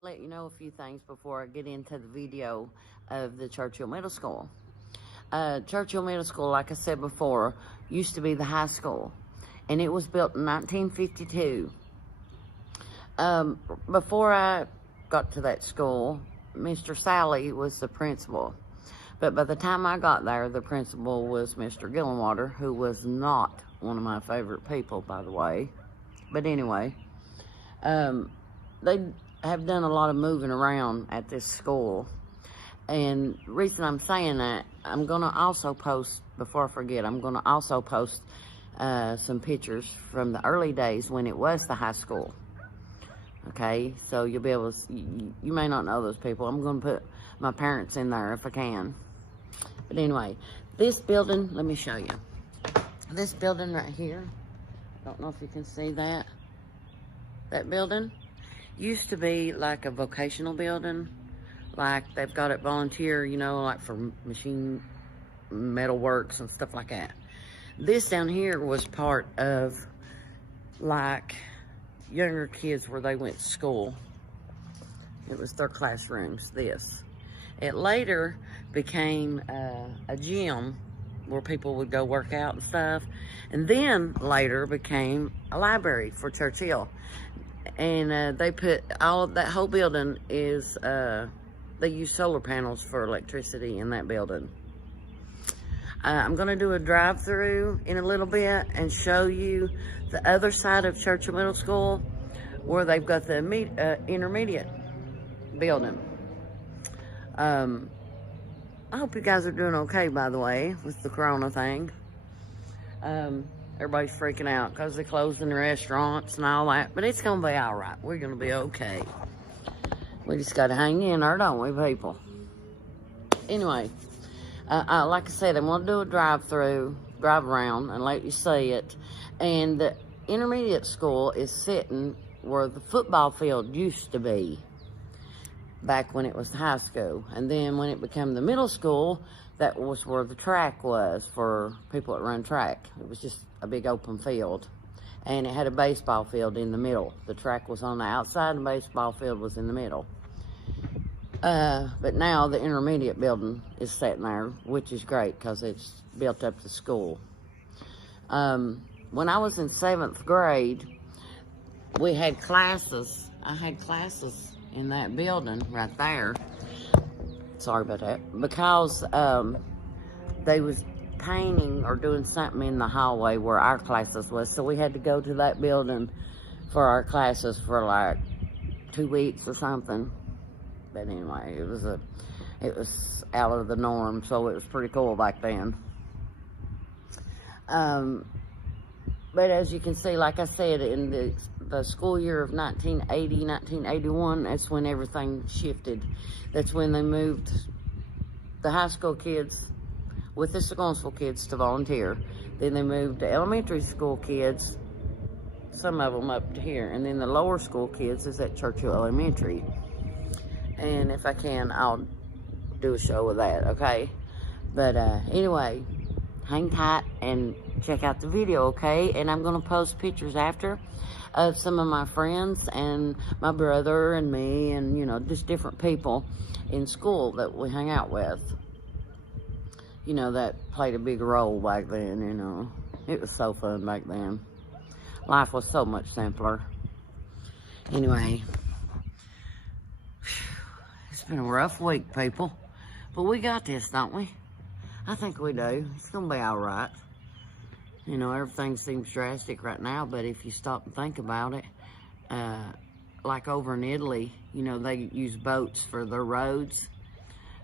Let you know a few things before I get into the video of the Churchill Middle School. Churchill Middle School, like I said before, used to be the high school, and it was built in 1952. Before I got to that school, Mr. Sally was the principal. But by the time I got there, the principal was Mr. Gillenwater, who was not one of my favorite people, by the way. But anyway, they have done a lot of moving around at this school. And the reason I'm saying that, I'm going to also post, before I forget, I'm going to also post some pictures from the early days when it was the high school. Okay, so you'll be able to, you may not know those people. I'm going to put my parents in there if I can. But anyway, this building, let me show you. This building right here, I don't know if you can see that. That building used to be like a vocational building. Like they've got it volunteer, you know, like for machine metal works and stuff like that. This down here was part of like younger kids where they went to school. It was their classrooms, this. It later became a gym where people would go work out and stuff. And then later became a library for Churchill. And they put all of that whole building is, they use solar panels for electricity in that building. I'm going to do a drive-through in a little bit and show you the other side of Churchill Middle School where they've got the intermediate building. I hope you guys are doing okay, by the way, with the corona thing. Everybody's freaking out because they're closing the restaurants and all that, but it's going to be all right. We're going to be okay. We just got to hang in there, don't we, people? Anyway, like I said, I'm going to do a drive around and let you see it. And the intermediate school is sitting where the football field used to be back when it was the high school. And then when it became the middle school, that was where the track was for people that run track. It was just a big open field. And it had a baseball field in the middle. The track was on the outside and the baseball field was in the middle. But now the intermediate building is sitting there, which is great because it's built up to school. When I was in 7th grade, we had classes. I had classes in that building right there. Sorry about that. Because they was painting or doing something in the hallway where our classes was. So we had to go to that building for our classes for like 2 weeks or something. But anyway, it was out of the norm, so it was pretty cool back then. But as you can see, like I said, in the school year of 1980, 1981, that's when everything shifted. That's when they moved the high school kids with the secondary school kids to volunteer. Then they moved the elementary school kids, some of them up to here. And then the lower school kids is at Churchill Elementary. And if I can, I'll do a show of that, okay? But anyway, hang tight and check out the video, okay? And I'm going to post pictures after of some of my friends and my brother and me and, you know, just different people in school that we hang out with. You know, that played a big role back then, you know. It was so fun back then. Life was so much simpler. Anyway, it's been a rough week, people. But we got this, don't we? I think we do. It's going to be all right. You know, everything seems drastic right now, but if you stop and think about it, like over in Italy, you know, they use boats for their roads.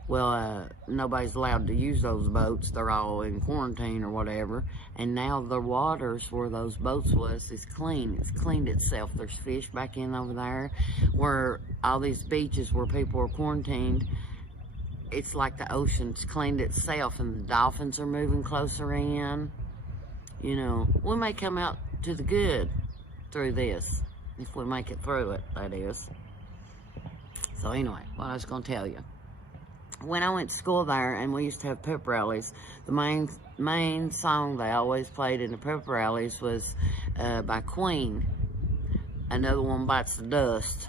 Well, nobody's allowed to use those boats. They're all in quarantine or whatever. And now the waters where those boats was is clean. It's cleaned itself. There's fish back in over there. Where all these beaches where people are quarantined, it's like the ocean's cleaned itself and the dolphins are moving closer in. You know, we may come out to the good through this. If we make it through it, that is. So anyway, what I was going to tell you. When I went to school there and we used to have pep rallies, the main song they always played in the pep rallies was by Queen. Another One Bites the Dust.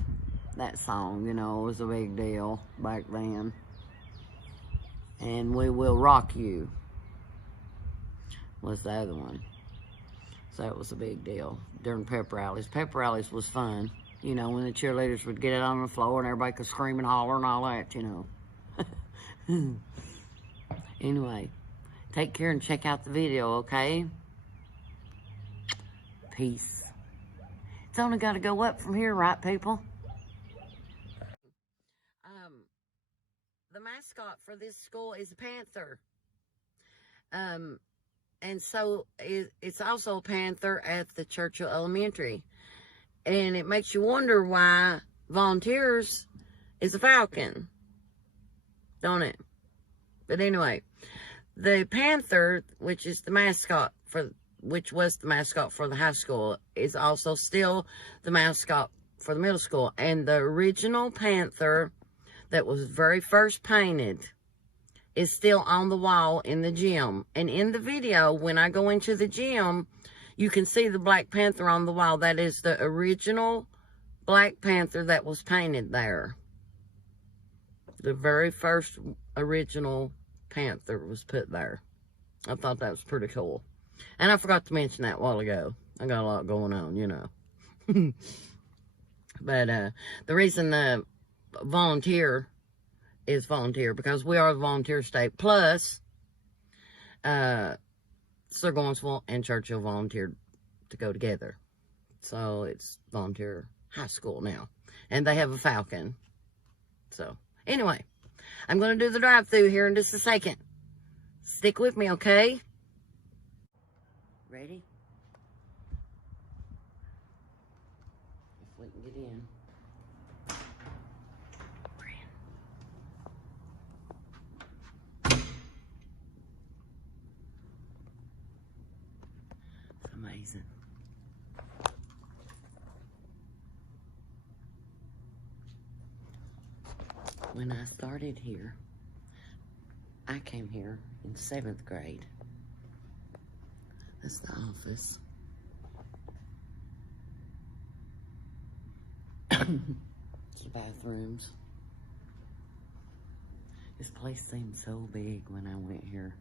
that song, you know, it was a big deal back then. And We Will Rock You was the other one. So it was a big deal during pep rallies. Pep rallies was fun, you know, when the cheerleaders would get out on the floor and everybody could scream and holler and all that, you know. Anyway, take care and check out the video, okay? Peace. It's only got to go up from here, right, people? The mascot for this school is a panther. And so it's also a panther at the Churchill Elementary. And it makes you wonder why Volunteers is a falcon, don't it? But anyway, the panther, which was the mascot for the high school, is also still the mascot for the middle school. And the original panther that was very first painted is still on the wall in the gym. And in the video, when I go into the gym, you can see the Black Panther on the wall. That is the original Black Panther that was painted there. The very first original Panther was put there. I thought that was pretty cool. And I forgot to mention that a while ago. I got a lot going on, you know. But the reason the volunteer is volunteer, because we are the volunteer state. Plus, Sir and Churchill volunteered to go together. So it's volunteer high school now. And they have a falcon. So, anyway, I'm going to do the drive-through here in just a second. Stick with me, okay? Ready? If we can get in. It's amazing. When I started here, I came here in 7th grade. That's the office. It's the bathrooms. This place seemed so big when I went here.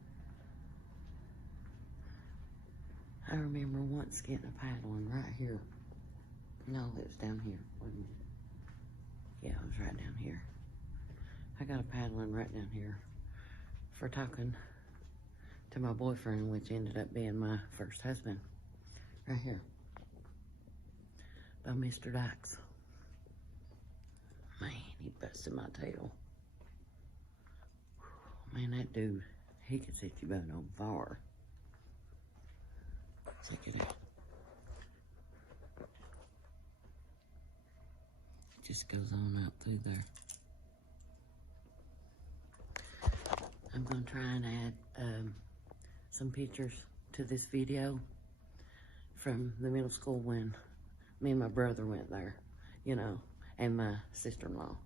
I remember once getting a paddling right here. No, it was down here. Wait a minute. Yeah, it was right down here. I got a paddling right down here for talking to my boyfriend, which ended up being my first husband. Right here. By Mr. Dykes. Man, he busted my tail. Man, that dude, he could set you butt on fire. Check it out. It just goes on out through there. I'm going to try and add some pictures to this video from the middle school when me and my brother went there, you know, and my sister-in-law.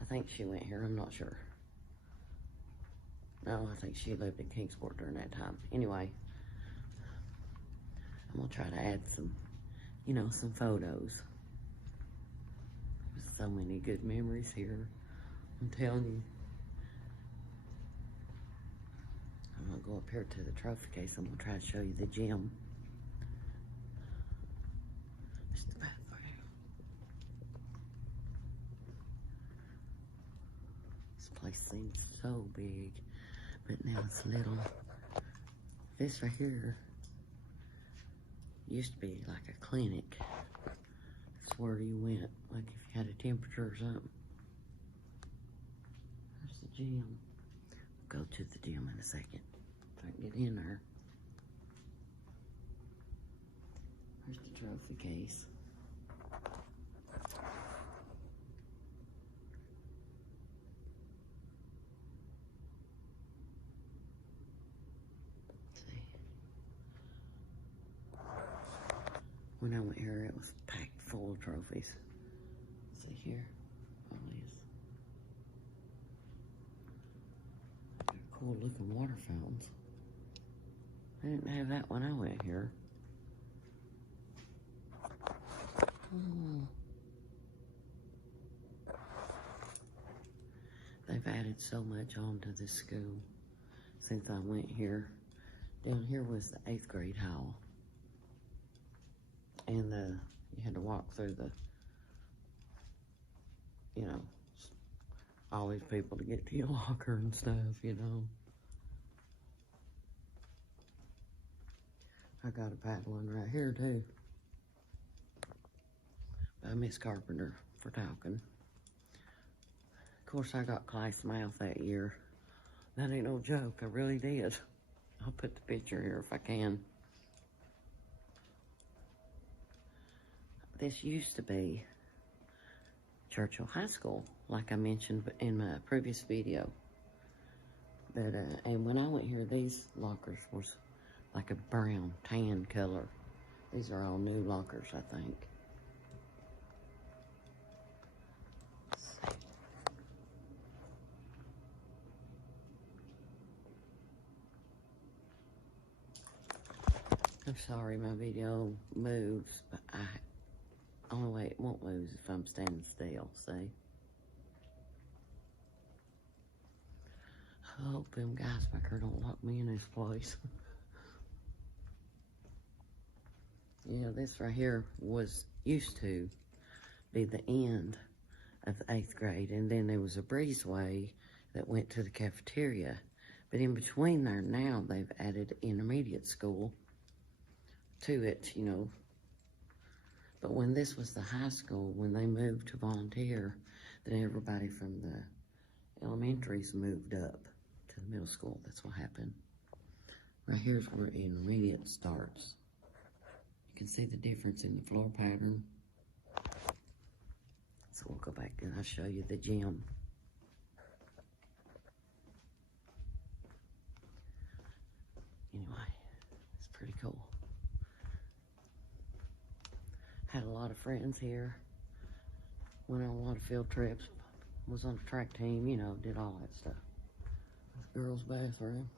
I think she went here, I'm not sure. No, I think she lived in Kingsport during that time. Anyway, I'm going to try to add some, you know, some photos. There's so many good memories here, I'm telling you. I'm going to go up here to the trophy case. I'm going to try to show you the gym. There's the bathroom. This place seems so big, but now it's little. This right here used to be like a clinic. That's where you went, like if you had a temperature or something. There's the gym. Go to the gym in a second. If I can get in there. There's the trophy case. See. When I went here, it was packed full of trophies. See here, all these. Cool looking water fountains. I didn't have that when I went here. Oh. They've added so much onto this school since I went here. Down here was the 8th grade hall. And you had to walk through the, you know, all these people to get to your locker and stuff, you know. I got a paddle one right here too. By Miss Carpenter for talking. Of course, I got class mouth that year. That ain't no joke, I really did. I'll put the picture here if I can. This used to be Churchill High School, like I mentioned in my previous video. But, and when I went here, these lockers was like a brown, tan color. These are all new lockers, I think. I'm sorry my video moves, but only way it won't move is if I'm standing still, see? I hope them guys back here don't lock me in this place. Yeah, this right here used to be the end of the 8th grade, and then there was a breezeway that went to the cafeteria. But in between there now, they've added intermediate school to it, you know. But when this was the high school, when they moved to volunteer, then everybody from the elementaries moved up to the middle school. That's what happened. Right here's where intermediate starts. You can see the difference in the floor pattern. So we'll go back and I'll show you the gym. Anyway, it's pretty cool. Had a lot of friends here. Went on a lot of field trips. Was on the track team, you know, did all that stuff. Girls' bathroom.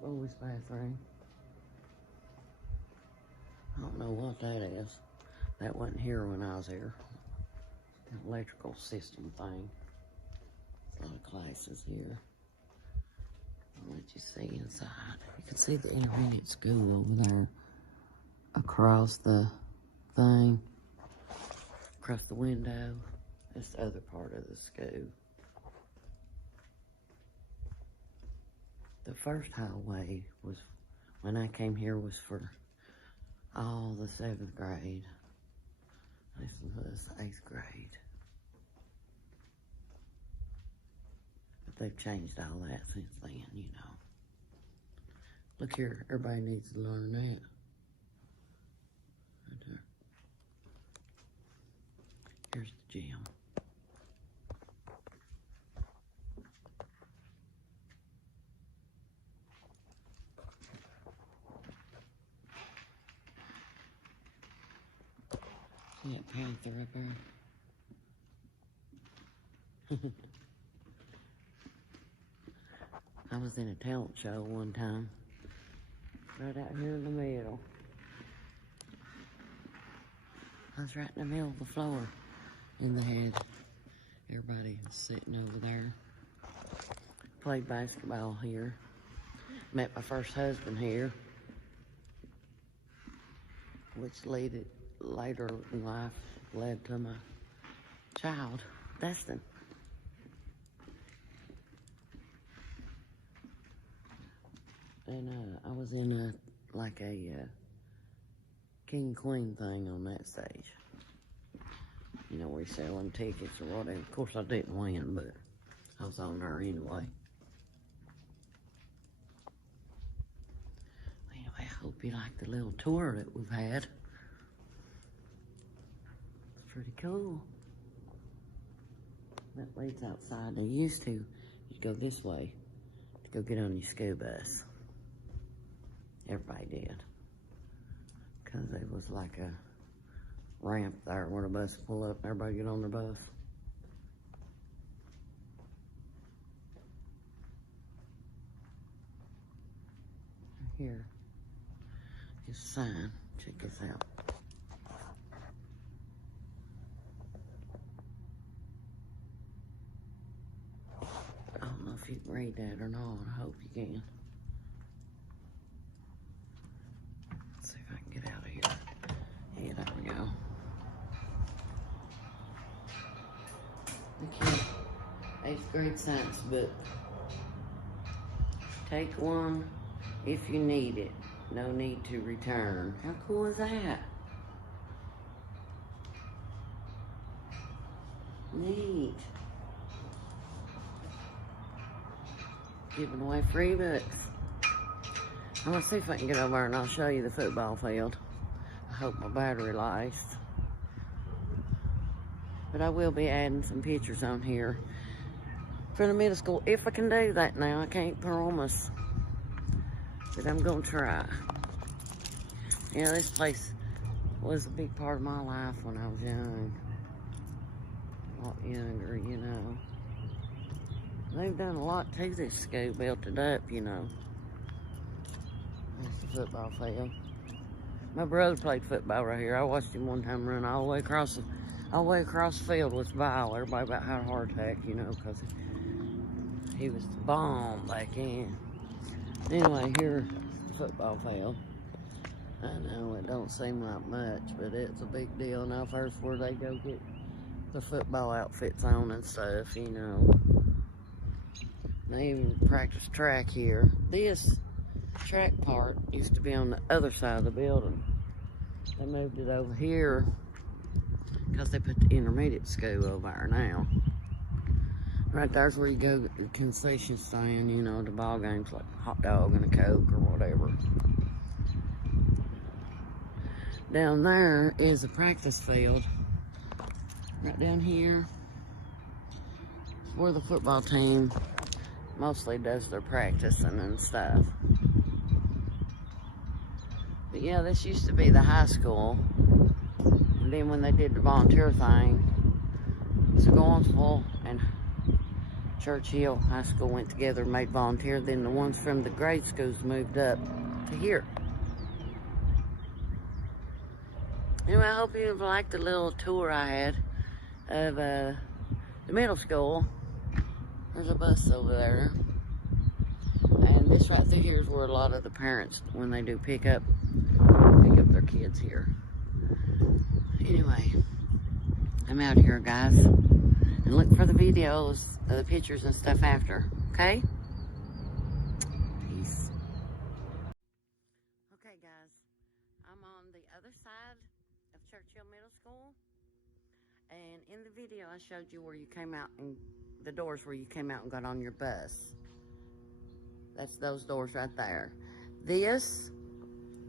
Boys' bathroom. I don't know what that is. That wasn't here when I was here. An electrical system thing. A lot of classes here. I'll let you see inside. You can see the intermediate school over there. Across the thing. Across the window. That's the other part of the school. The first hallway was, when I came here, was for all the 7th grade. This was 8th grade. But they've changed all that since then, you know. Look here, everybody needs to learn that. Right there. Here's the gym. See that Panther up there? I was in a talent show one time. Right out here in the middle. I was right in the middle of the floor. And they had everybody sitting over there. Played basketball here. Met my first husband here. Which later in life led to my child, Destin. And I was in like a king queen thing on that stage. You know, we selling tickets or whatever. Of course, I didn't win, but I was on there anyway. Anyway, I hope you like the little tour that we've had. It's pretty cool. That leads outside. They used to, you'd go this way to go get on your school bus. Everybody did. Because there was like a ramp there where the bus pull up and everybody get on their bus. Here is a sign. Check this out. read that or not. I hope you can. Let's see if I can get out of here. Yeah, there we go. Okay, 8th grade science book. Take one if you need it. No need to return. How cool is that? Neat. Giving away free books. I'm gonna see if I can get over there and I'll show you the football field. I hope my battery lasts. But I will be adding some pictures on here for the middle school, if I can do that now. I can't promise, but I'm gonna try. Yeah, this place was a big part of my life when I was young. A lot younger, you know. They've done a lot to this school, built it up, you know. That's the football field. My brother played football right here. I watched him one time run all the way across the field with the ball. Everybody about had a heart attack, you know, because he was the bomb back in. Anyway, here's the football field. I know it don't seem like much, but it's a big deal. Now, first where they go get the football outfits on and stuff, you know. They even practice track here. This track part used to be on the other side of the building. They moved it over here because they put the intermediate school over there now. Right there's where you go to the concession stand, you know, the ball games like hot dog and a Coke or whatever. Down there is a practice field. Right down here is where the football team mostly does their practicing and stuff. But yeah, this used to be the high school. And then when they did the volunteer thing, Segunsville and Churchill High School went together and made volunteer. Then the ones from the grade schools moved up to here. Anyway, I hope you liked the little tour I had of the middle school. There's a bus over there. And this right through here is where a lot of the parents, when they do pick up their kids here. Anyway, I'm out here, guys. And look for the videos, the pictures and stuff after, okay? Peace. Okay, guys. I'm on the other side of Churchill Middle School. And in the video, I showed you where you came out and the doors where you came out and got on your bus. That's those doors right there. This,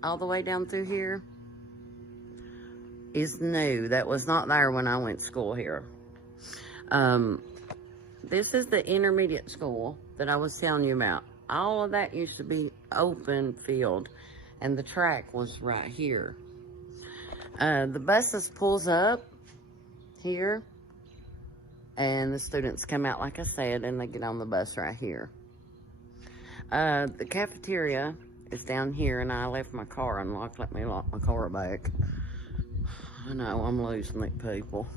all the way down through here, is new. That was not there when I went to school here. This is the intermediate school that I was telling you about. All of that used to be open field, and the track was right here. The buses pulls up here, and the students come out, like I said, and they get on the bus right here. The cafeteria is down here, and I left my car unlocked. Let me lock my car back. I know, I'm losing it, people.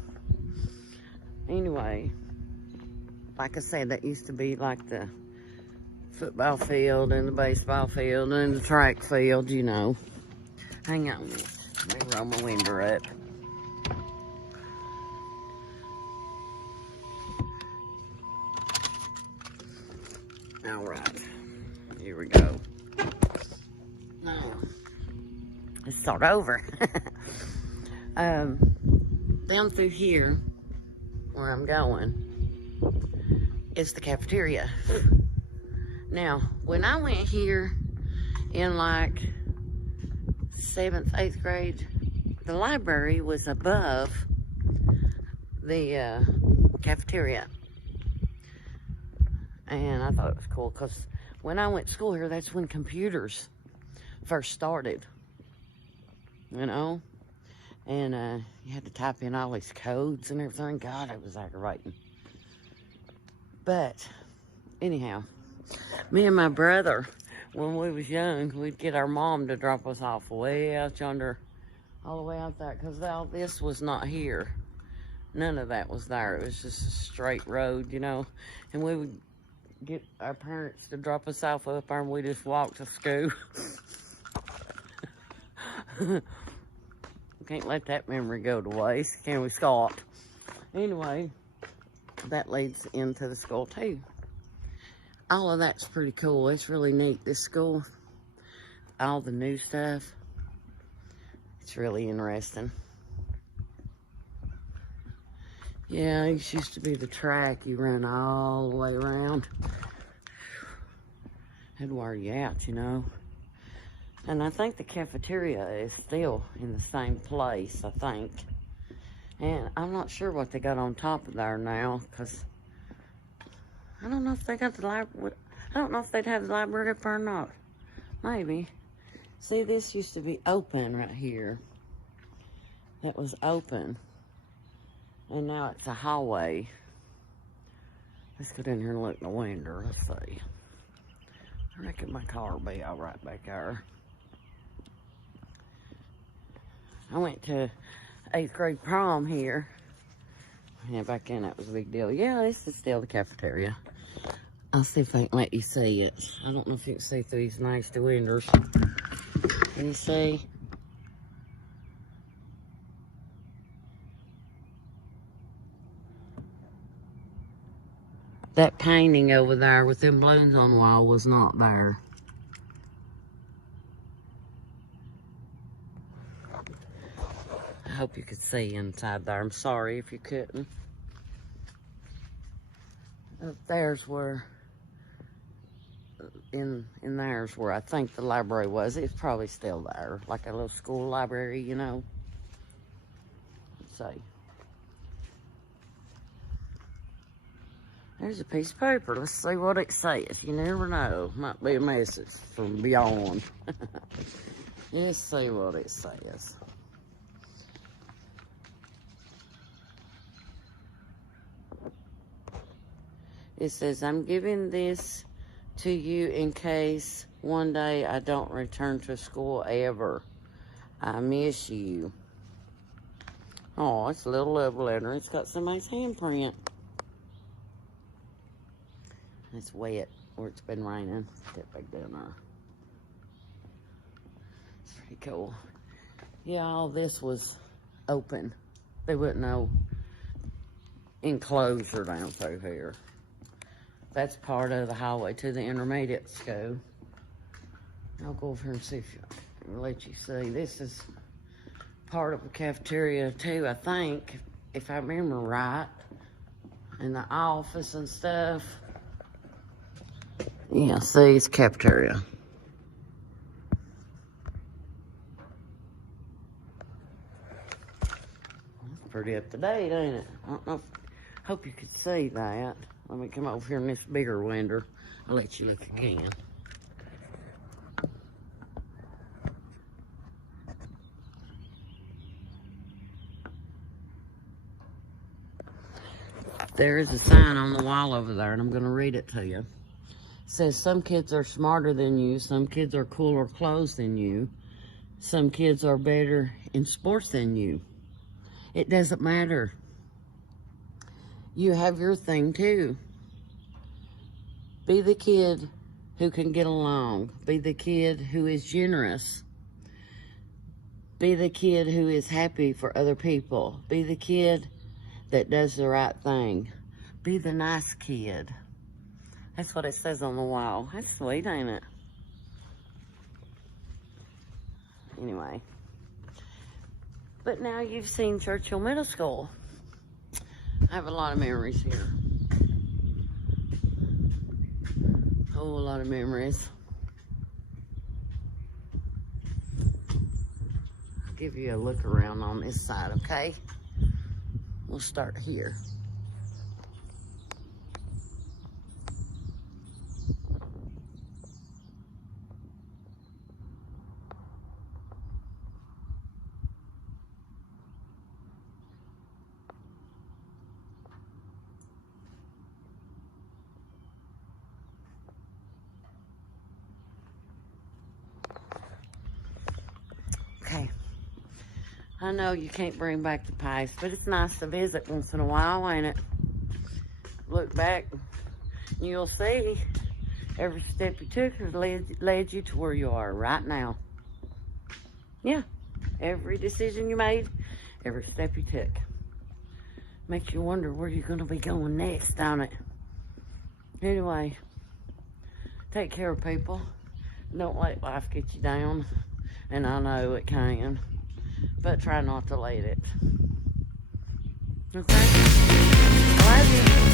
Anyway, like I said, that used to be like the football field and the baseball field and the track field, you know. Hang on a minute. Let me roll my window up. All right. Here we go. Now, let's start over. Down through here, where I'm going, is the cafeteria. Now, when I went here in like 7th, 8th grade, the library was above the cafeteria. And I thought it was cool because when I went to school here, that's when computers first started, you know? And you had to type in all these codes and everything. God, it was aggravating. But anyhow, me and my brother, when we was young, we'd get our mom to drop us off way out yonder, all the way out there, because all this was not here. None of that was there. It was just a straight road, you know. And we would get our parents to drop us off up there and we just walk to school. Can't let that memory go to waste, can we, Scott? Anyway, that leads into the school too. All of that's pretty cool. It's really neat, this school. All the new stuff. It's really interesting. Yeah, this used to be the track. You ran all the way around. Had to wear you out, you know. And I think the cafeteria is still in the same place, I think. And I'm not sure what they got on top of there now, because I don't know if they got the library. I don't know if they'd have the library up there or not. Maybe. See, this used to be open right here. That was open. And now it's a hallway. Let's get in here and look in the window. Let's see. I reckon my car will be all right back there. I went to 8th grade prom here. Yeah, back then that was a big deal. Yeah, this is still the cafeteria. I'll see if I can let you see it. I don't know if you can see through these nice windows. Can you see? That painting over there with them balloons on the wall was not there. I hope you could see inside there. I'm sorry if you couldn't. Up there's where, in there's where I think the library was. It's probably still there, like a little school library, you know. Let's see. There's a piece of paper. Let's see what it says. You never know. Might be a message from beyond. Let's see what it says. It says, I'm giving this to you in case one day I don't return to school ever. I miss you. Oh, it's a little love letter. It's got somebody's handprint. It's wet where it's been raining. Get back down there. It's pretty cool. Yeah, all this was open. There wasn't no enclosure down through here. That's part of the highway to the intermediate school. I'll go over here and see if I'll let you see. This is part of the cafeteria too, I think, if I remember right. And the office and stuff. Yeah, see, it's cafeteria. That's pretty up to date, ain't it? I don't know if, hope you could see that. Let me come over here in this bigger window. I'll let you look again. There is a sign on the wall over there, and I'm going to read it to you. It says, some kids are smarter than you, some kids are cooler clothes than you, some kids are better in sports than you. It doesn't matter. You have your thing too. Be the kid who can get along. Be the kid who is generous. Be the kid who is happy for other people. Be the kid that does the right thing. Be the nice kid. That's what it says on the wall. That's sweet, ain't it? Anyway. But now you've seen Churchill Middle School. I have a lot of memories here. Oh, a lot of memories. I'll give you a look around on this side, okay? We'll start here. Okay. I know you can't bring back the past, but it's nice to visit once in a while, ain't it? Look back. you'll see every step you took has led you to where you are right now. Yeah, every decision you made, every step you took. Makes you wonder where you're going to be going next, don't it? Anyway, take care of people. Don't let life get you down. And I know it can, but try not to let it. Okay? I love you.